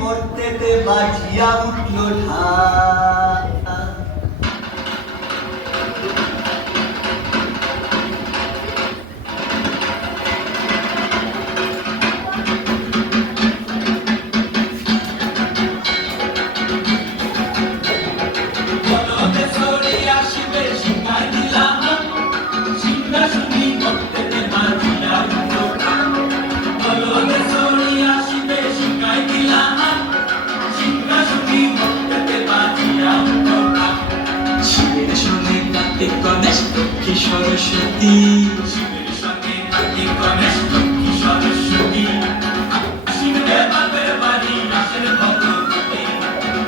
মর্তেতে বাজিয়া উঠল ঢা। গণেশ লক্ষ্মী সরস্বতী, শিবের সঙ্গে কার্তিক গণেশ লক্ষ্মী সরস্বতী। আশ্বিনে বাপের বাড়ি আসেন ভগবতী,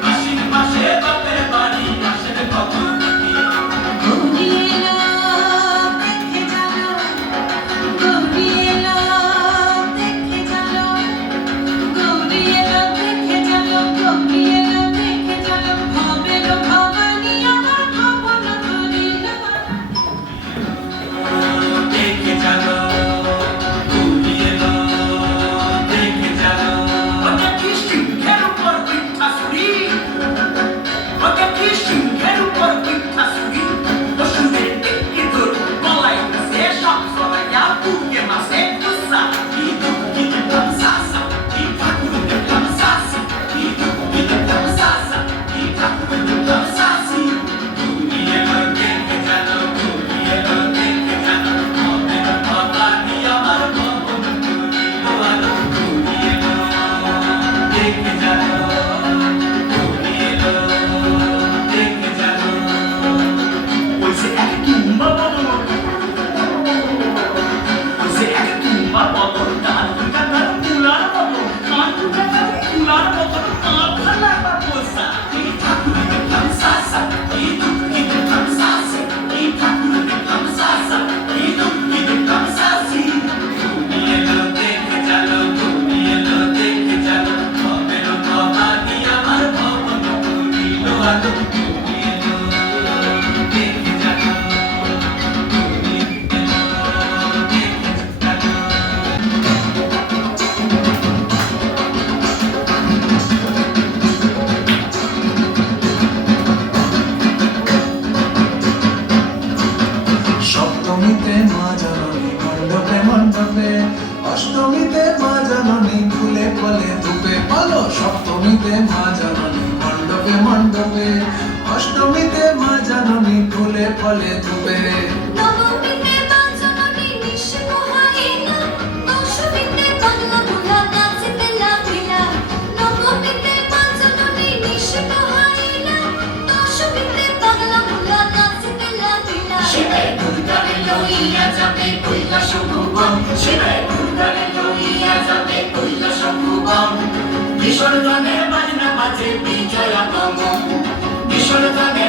আশ্বিন মাসে বাপের বাড়ি আসেন ভগবতী। গৌরী এলো দেখে চলো, গৌরী এলো দেখে চলো, গৌরী এলো দেখে চলো, গৌরী এলো দেখে চলো। ভবের ভবানী আমার ভবন ধরিল। দেখে চলো, গৌরী এলো দেখে চলো। ওকে কি সিংহের উপর পিঠাসুরি, ওকে কি সিংহের উপর পিঠাসুরি। অসুরের একটি দূর গলায় সে সব সরাইয়া বুকে মাসে গুসা। কি দুঃখী দেখলাম সাসা, কি ঠাকুর দেখলাম সাসি, কি দুঃখী দেখলাম সাসা, কি ঠাকুর দেখলাম সাসি। গৌরী এলো দেখে চলো, গৌরী এলো দেখে চলো। ভবের ভবানী আমার ভবন ধরিল আলো। গৌরী এলো দেখে চলো, গৌরী এলো দেখে চলো। ওই যে এক তুম্বা বদল, ওই যে এক তুম্বা বদল, তার দুটা তার তুলার বদল, তার দুটা তার তুলার বদল, তার খালা বাপসা। এই ঠাকুর দেখলাম সাসা, এই দুঃখী দেখলাম সাসি, এই ঠাকুর দেখলাম সাসা, এই দুঃখী দেখলাম সাসি। গৌরী এলো দেখে চলো, গৌরী এলো দেখে চলো। ভবের ভবানী আমার ভবন ধরিল আলো। গৌরী এলো দেখে চলো, গৌরী এলো দেখে চলো। সপ্তমীতে মা জননী মণ্ডপে মণ্ডপে, অষ্টমীতে মা জননী ফুলে ফলে ধূপে। বলো সপ্তমীতে মা জননী মণ্ডপে মণ্ডপে, অষ্টমীতে মা জননী ফুলে ফলে ধূপে। নবমীতে মা জননী নিশি পোহাইলা, দশমীতে বাংলা ভোলা নাচিতে লাগিলা। নবমীতে মা জননী নিশি পোহাইলা, দশমীতে বাংলা ভোলা নাচিতে লাগিলা। শিবে দুর্গারে লইয়া যাবে কৈলাস ভুবন, শিবে দুর্গারে লইয়া যাবে কৈলাস ভুবন। বিসর্জনে বাজনা বাজে বিজয়া গমন, বিসর্জনে